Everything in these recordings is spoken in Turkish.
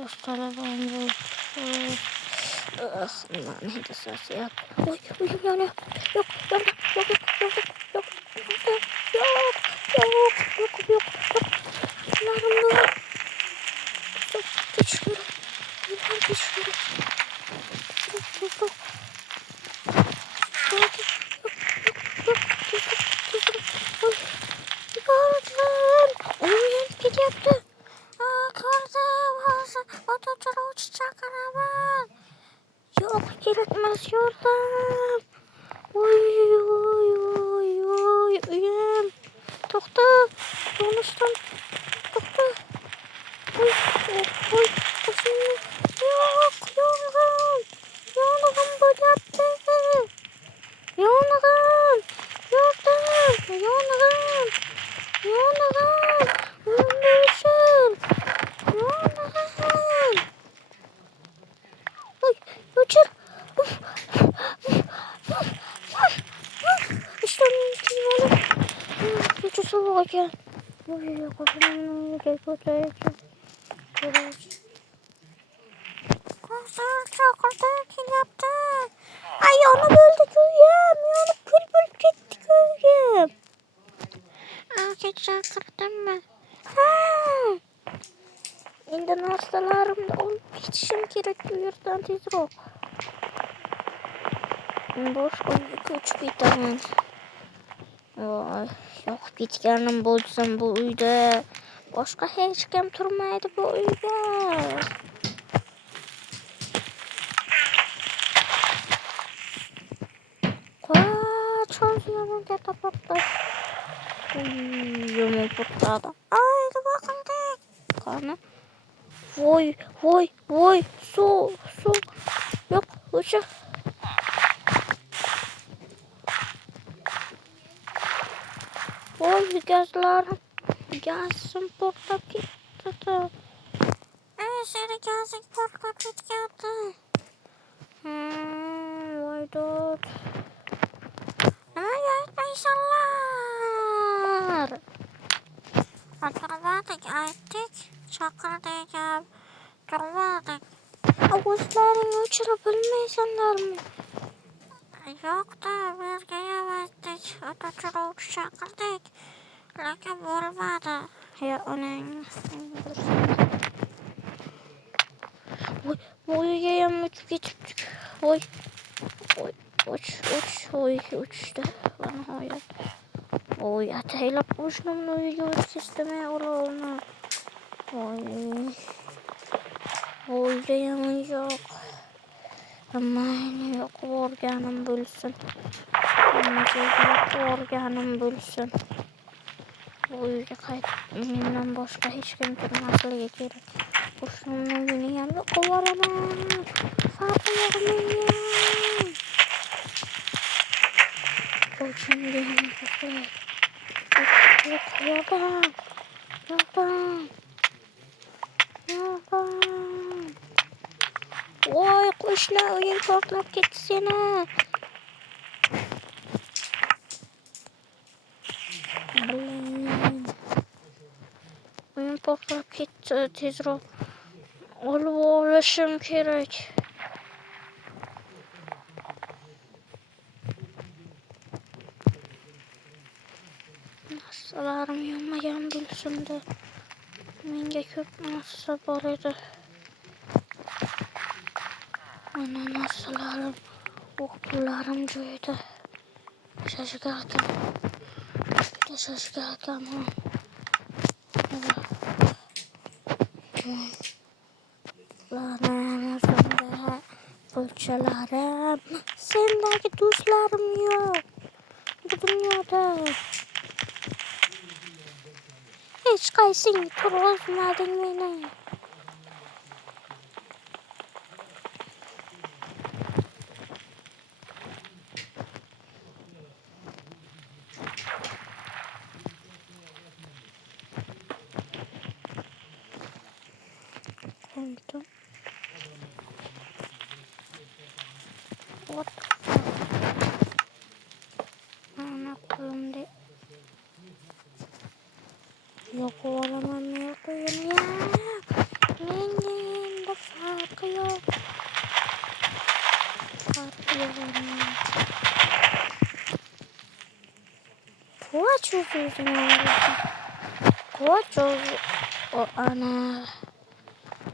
Telefonum. Neydi ses ya? Uyum yani. Yok. Bunlarım da. Geçiyorum. Tuzlu. Gördüm. Uyuyan pil yaptı. Gördüm. Otobüsü uçacak araba. Yok gerekmez yordam. Uyum. Tokta. Konuştum. Tokta. Oy. Koşun. Yok. Yolum böyle yaptı. Yolum. Uyumlusun. Oy. Uçur. İşte oğlum. Uçur soğuk ya. Kafamın götüreceğim. Çakardı kim yaptı? Ay onu böldük uyum. Onu pül gitti uyum. Tekrar kırdım mı? İnden hastalarım da olup yetişim gerek uyurdan tezir ol. Boş üç bir tane. Yok bitkenim bulsam bu uyda. Başka hiç kim durmaydı bu uyda. Çocuğumun da patladı. Uyumu patladı. Haydi bakın de. Karnı. Voy. Su. Yok uçak. Oy gözlerim. Gelsin patladı gitti. Seni gelsin patladı gitti. Vay dört. İnsanlar. Hatırladık ettik. Çakırdayken durmadık. Ağızlarını uçurabilmeysenler mi? Yok da bir gelemezdik. Otobüsü çakırdık. Lakin olmadı. Ya onun. Oy yayam uçup gittik. Oy uçtu. Bana hayat. Oy atayla boşluğumla uyuyor sisteme oğlum. Oy yayam yok. Ama yine yok organım bölsün. Organım bölsün. Oy kayıt. Benimden başka hiç kim durmazlığı gerek. Boşluğumla yine yandı. Kovalama. Farkı yormayın. Şimdi Yordan. Oy kuşla oyun korkmak gitsene. Oyun korkmak gitti tez ol. Ulaşım gerek. Hastalarım yanmayan bilsin de. Menge köp nasıl var idi. Ana hastalarım, okullarım cüydü. Şaşırdım ha. Lanım üzerinde fırçalarım. Sendeki dostlarım yok. Bu dünyada. Hiç kaysın turozmadın beni. Oldu. Ana kulum de. Yok olamam yok ya. sözünü alıyorsun. Koç o ana.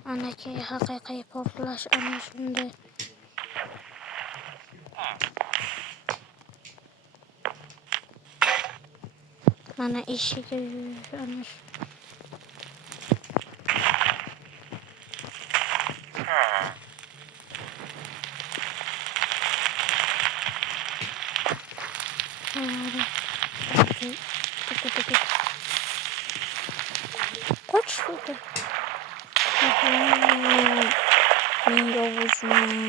Ana ki hakiki poplaş ana şimdi. Bana işi görüyor ana. Koç şurada. Ben yavuzum.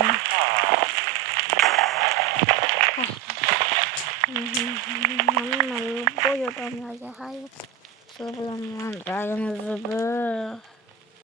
Boy adamlar ya hayır. Zıbılan lan dragon zıbı.